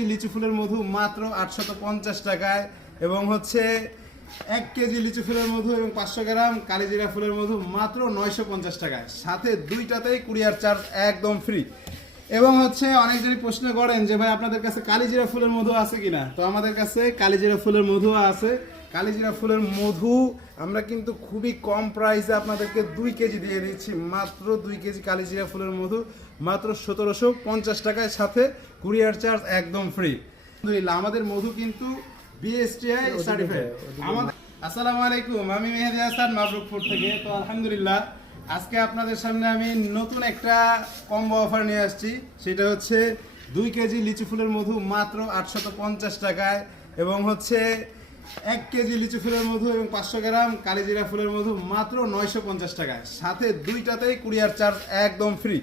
KG লিচু ফুলের মধু মাত্র আটশত পঞ্চাশ টাকায় এবং হচ্ছে এক কেজি লিচু ফুলের মধু এবং পাঁচশো গ্রাম কালিজিরা ফুলের মধু মাত্র নয়শো পঞ্চাশ টাকায়। সাথে দুইটাতেই কুরিয়ার চার্জ একদম ফ্রি। এবং হচ্ছে অনেকজনই প্রশ্ন করেন যে, ভাই, আপনাদের কাছে কালিজিরা ফুলের মধু আছে কিনা? তো আমাদের কাছে কালিজিরা ফুলের মধু আছে। কালিজিরা ফুলের মধু আমরা কিন্তু খুবই কম প্রাইসে আপনাদেরকে দুই কেজি দিয়ে দিচ্ছি মাত্র দুই কেজি কালিজিরা ফুলের মধু মাত্র সতেরোশো পঞ্চাশ টাকায় সাথে কুরিয়ার চার্জ একদম ফ্রি আলহামদুলিল্লাহ আমাদের মধু কিন্তু বিএসটিআই সার্টিফাইড আমাদের আসসালামু আলাইকুম আমি মেহেদি হাসান মাবরুকপুর থেকে। তো আলহামদুলিল্লাহ আজকে আপনাদের সামনে আমি নতুন একটা কম্বো অফার নিয়ে আসছি। সেটা হচ্ছে দুই কেজি লিচু ফুলের মধু মাত্র আটশত পঞ্চাশ টাকায় এবং হচ্ছে এক কেজি লিচু ফুলের মধু এবং পাঁচশো গ্রাম কালিজিরা ফুলের মধু মাত্র নয়শো পঞ্চাশ টাকায়। সাথে দুইটাতেই কুরিয়ার চার্জ একদম ফ্রি।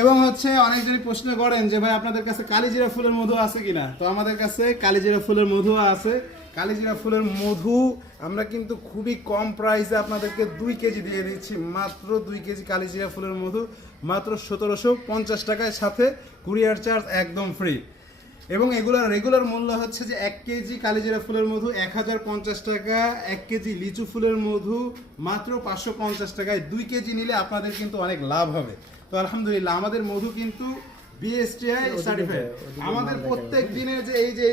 এবং হচ্ছে অনেকজনই প্রশ্ন করেন যে, ভাই, আপনাদের কাছে কালিজিরা ফুলের মধু আছে কিনা? তো আমাদের কাছে কালিজিরা ফুলের মধু আছে। কালিজিরা ফুলের মধু আমরা কিন্তু খুবই কম প্রাইসে আপনাদেরকে দুই কেজি দিয়ে দিচ্ছি। মাত্র দুই কেজি কালিজিরা ফুলের মধু, মাত্র সতেরোশো পঞ্চাশ টাকায়। সাথে কুরিয়ার চার্জ একদম ফ্রি এবং এগুলোর রেগুলার মূল্য হচ্ছে যে এক কেজি কালিজিরা ফুলের মধু এক হাজার পঞ্চাশ টাকা এক কেজি লিচু ফুলের মধু মাত্র পাঁচশো পঞ্চাশ টাকায়। দুই কেজি নিলে আপনাদের কিন্তু অনেক লাভ হবে। তো আলহামদুলিল্লাহ আমাদের মধু কিন্তু বিএসটিআই সার্টিফাইড আমাদের প্রত্যেক দিনে যে এই যে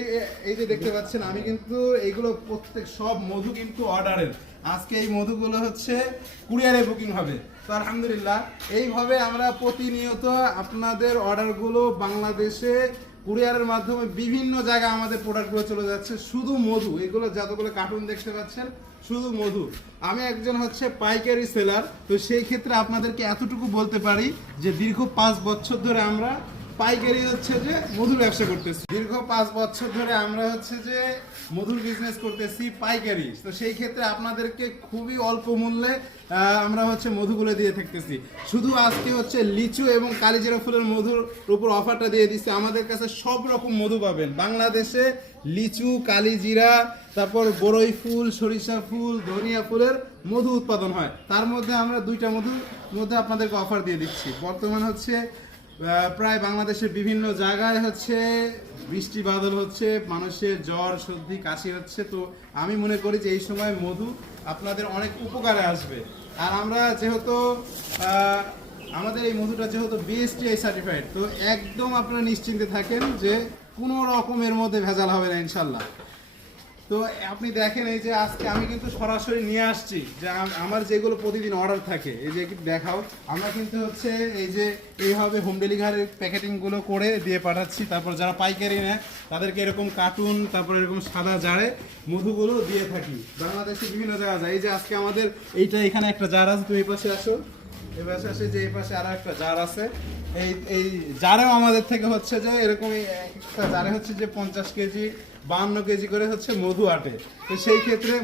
এই যে দেখতে পাচ্ছেন আমি কিন্তু এইগুলো প্রত্যেক সব মধু কিন্তু অর্ডারের। আজকে এই মধুগুলো হচ্ছে কুরিয়ারে বুকিং হবে। তো আলহামদুলিল্লাহ এইভাবে আমরা প্রতিনিয়ত আপনাদের অর্ডারগুলো বাংলাদেশে কুরিয়ারের মাধ্যমে বিভিন্ন জায়গায় আমাদের প্রোডাক্টগুলো চলে যাচ্ছে। শুধু মধু, এগুলো যতগুলো কার্টুন দেখতে পাচ্ছেন, শুধু মধু। আমি একজন হচ্ছে পাইকারি সেলার তো সেই ক্ষেত্রে আপনাদেরকে এতটুকু বলতে পারি যে দীর্ঘ পাঁচ বছর ধরে আমরা পাইকারি হচ্ছে যে মধুর ব্যবসা করতেছি। দীর্ঘ পাঁচ বছর ধরে আমরা হচ্ছে যে মধুর বিজনেস করতেছি পাইকারি। তো সেই ক্ষেত্রে আপনাদেরকে খুবই অল্প মূল্যে আমরা হচ্ছে মধুগুলো দিয়ে থাকতেছি। শুধু আজকে হচ্ছে লিচু এবং কালিজিরা ফুলের মধুর উপর অফারটা দিয়ে দিচ্ছে আমাদের কাছে সব রকম মধু পাবেন। বাংলাদেশে লিচু, কালিজিরা, তারপর বড়ই ফুল, সরিষা ফুল, ধনিয়া ফুলের মধু উৎপাদন হয়। তার মধ্যে আমরা দুইটা মধুর মধ্যে আপনাদেরকে অফার দিয়ে দিচ্ছি। বর্তমান হচ্ছে প্রায় বাংলাদেশের বিভিন্ন জায়গায় হচ্ছে বৃষ্টি বাদল হচ্ছে, মানুষের জ্বর, সর্দি, কাশি হচ্ছে। তো আমি মনে করি যে এই সময় মধু আপনাদের অনেক উপকারে আসবে। আর আমরা যেহেতু আমাদের এই মধুটা যেহেতু বিএসটিআই সার্টিফাইড তো একদম আপনারা নিশ্চিন্তে থাকেন যে কোনো রকমের মধ্যে ভেজাল হবে না, ইনশাল্লাহ। তো আপনি দেখেন এই যে আজকে আমি কিন্তু সরাসরি নিয়ে আসছি যে আমার যেগুলো প্রতিদিন অর্ডার থাকে, এই যে দেখাও, আমরা কিন্তু হচ্ছে এই যে এইভাবে হোম ডেলিভারির প্যাকেটিংগুলো করে দিয়ে পাঠাচ্ছি। তারপর যারা পাইকারি নেয়, তাদেরকে এরকম কার্টুন তারপর এরকম সাদা জারে মধুগুলো দিয়ে থাকি। বাংলাদেশে বিভিন্ন জায়গা যায়। এই যে আজকে আমাদের এইটা এখানে একটা জার আছে, তুমি পাশে আসো। এই পাশে যে এই পাশে আরও একটা জার আছে। এই এই জারেও আমাদের থেকে হচ্ছে যে এরকম এই একটা জারে হচ্ছে যে পঞ্চাশ কেজি বাহান্ন কেজি করে হচ্ছে মধু আটে। তো সেই ক্ষেত্রে,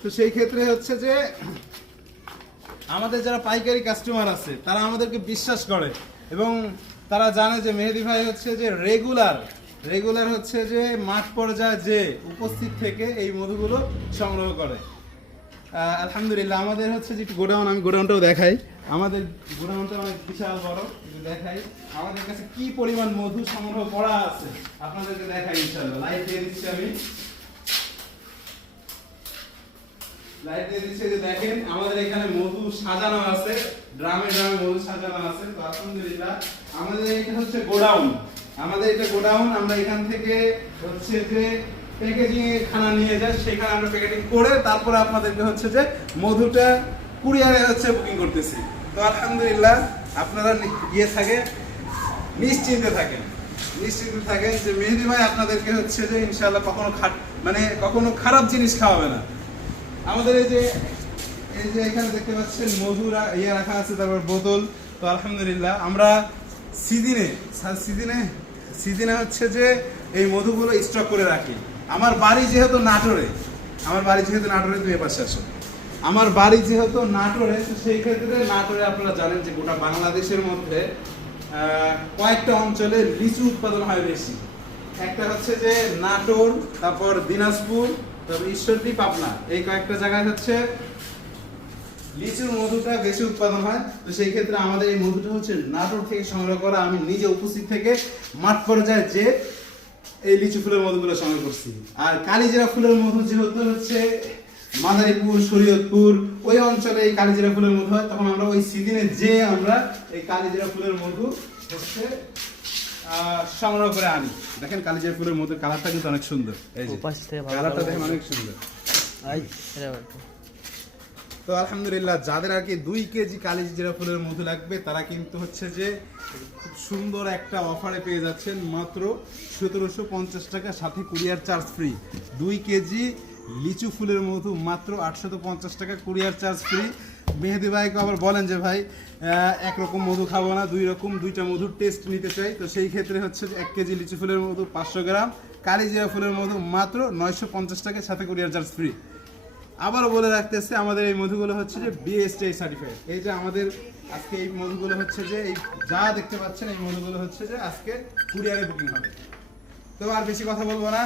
তো সেই ক্ষেত্রে হচ্ছে যে আমাদের যারা পাইকারি কাস্টমার আছে, তারা আমাদেরকে বিশ্বাস করে এবং তারা জানে যে মেহেদি ভাই হচ্ছে যে রেগুলার রেগুলার হচ্ছে যে মাঠ পর্যায়ে যে উপস্থিত থেকে এই মধুগুলো সংগ্রহ করে। আলহামদুলিল্লাহ, আমাদের হচ্ছে যে গোডাউন, আমি গোডাউনটাও দেখাই। আমাদের গোডাউনটা অনেক বিশাল বড়, একটু দেখাই। আমাদের কাছে কি পরিমাণ মধু সংগ্রহ করা আছে, আপনাদেরকে দেখাই ইনশাআল্লাহ। লাইট দিয়ে দিচ্ছি আমি। লাইট দিয়ে দিচ্ছে যে দেখেন, আমাদের এখানে মধু সাজানো আছে, ড্রামে ড্রামে মধু সাজানো আছে। তো আলহামদুলিল্লাহ, আমাদের এটা হচ্ছে গোডাউন। আমাদের এটা গোডাউন, আমরা এখান থেকে হচ্ছে যে প্যাকেজিং খানা নিয়ে যায় সেখানে আমরা প্যাকেটিং করে তারপরে আপনাদেরকে হচ্ছে যে মধুটা কুরিয়ারে হচ্ছে বুকিং করতেছি। তো আলহামদুলিল্লাহ আপনারা ইয়ে থাকে, নিশ্চিন্তে থাকেন। নিশ্চিন্তে থাকেন যে মেহেদি ভাই আপনাদেরকে হচ্ছে যে ইনশাআল্লাহ কখনো মানে কখনো খারাপ জিনিস খাওয়াবে না। আমাদের এই যে এই যে এখানে দেখতে পাচ্ছেন মধু ইয়ে রাখা আছে, তারপর বোতল। তো আলহামদুলিল্লাহ আমরা সিদিনে সিদিনে সিদিনে হচ্ছে যে এই মধুগুলো স্টক করে রাখি। আমার বাড়ি যেহেতু নাটোরে, আমার বাড়ি যেহেতু নাটোরে, তুমি এপাশে আসো। আমার বাড়ি যেহেতু নাটোরে, তো সেই ক্ষেত্রে নাটোরে আপনারা জানেন যে গোটা বাংলাদেশের মধ্যে কয়েকটা অঞ্চলে লিচু উৎপাদন হয় বেশি। একটা হচ্ছে যে নাটোর, তারপর দিনাজপুর, তারপর ঈশ্বরদী, পাবনা। এই কয়েকটা জায়গায় হচ্ছে লিচুর মধুটা বেশি উৎপাদন হয়। তো সেই ক্ষেত্রে আমাদের এই মধুটা হচ্ছে নাটোর থেকে সংগ্রহ করা। আমি নিজে উপস্থিত থেকে মাঠ পর্যায়ে যে এই লিচু ফুলের মধুগুলো সংগ্রহ করছি। আর কালিজিরা ফুলের মধু যেহেতু হচ্ছে মাদারীপুর শরীয়তপুর ওই অঞ্চলে এই কালিজিরা ফুলের মধু হয় তখন আমরা ওই সিজনে যে আমরা এই কালিজিরা ফুলের মধু হচ্ছে আহ, সংগ্রহ করে আনি। দেখেন কালিজিরা ফুলের মধুর কালারটা কিন্তু অনেক সুন্দর। এই যে কালারটা দেখেন অনেক সুন্দর। তো আলহামদুলিল্লাহ, যাদের আর কি দুই কেজি কালিজ জিরা ফুলের মধু লাগবে, তারা কিন্তু হচ্ছে যে খুব সুন্দর একটা অফারে পেয়ে যাচ্ছেন মাত্র সতেরোশো পঞ্চাশ টাকা, সাথে কুরিয়ার চার্জ ফ্রি দুই কেজি লিচু ফুলের মধু মাত্র আটশত পঞ্চাশ টাকা কুরিয়ার চার্জ ফ্রি মেহেদি ভাইকে আবার বলেন যে, ভাই একরকম মধু খাব না, দুই রকম, দুইটা মধুর টেস্ট নিতে চাই। তো সেই ক্ষেত্রে হচ্ছে এক কেজি লিচু ফুলের মধু পাঁচশো গ্রাম কালিজিরা ফুলের মধু মাত্র নয়শো পঞ্চাশ টাকা, সাথে কুরিয়ার চার্জ ফ্রি আবারও বলে রাখতেছে, আমাদের এই মধুগুলো হচ্ছে যে বিএসটিআই সার্টিফাইড এই যে আমাদের আজকে এই মধুগুলো হচ্ছে যে, এই যা দেখতে পাচ্ছেন, এই মধুগুলো হচ্ছে যে আজকে কুরিয়ারে বুকিং হবে। তো আর বেশি কথা বলব না।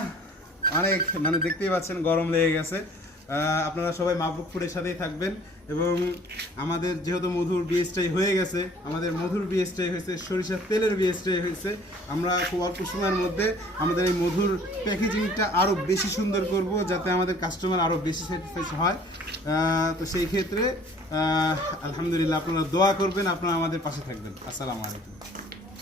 অনেক মানে দেখতেই পাচ্ছেন, গরম লেগে গেছে। আপনারা সবাই মাহবুব ফুডের সাথেই থাকবেন এবং আমাদের যেহেতু মধুর বিএসটাই হয়ে গেছে, আমাদের মধুর বিএসটাই হয়েছে, সরিষার তেলের বিএসটাই হয়েছে, আমরা খুব অল্প সময়ের মধ্যে আমাদের এই মধুর প্যাকেজিংটা আরও বেশি সুন্দর করব যাতে আমাদের কাস্টমার আরও বেশি স্যাটিসফাই হয়। তো সেই ক্ষেত্রে আলহামদুলিল্লাহ আপনারা দোয়া করবেন, আপনারা আমাদের পাশে থাকবেন। আসসালামু আলাইকুম।